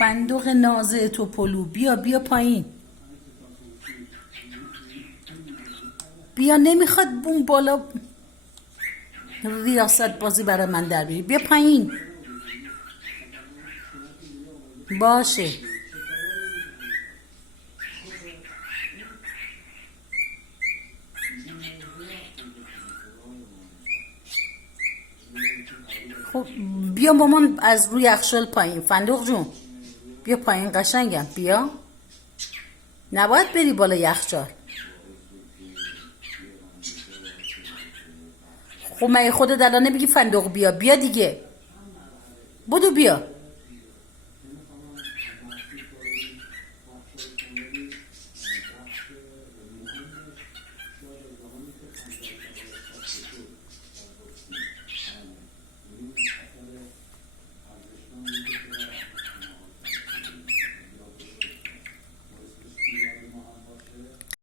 فندق ناز توپلو، بیا پایین. بیا، نمیخواد اون بالا ریاست بازی برای من در بیاری. بیا پایین. باشه. خب بیا مامان از روی یخچال پایین. فندق جون بیا پایین قشنگم. بیا، نباید بری بالا یخچال. خب مگه خودت الان نمیگی فندق بیا دیگه. بدو بیا.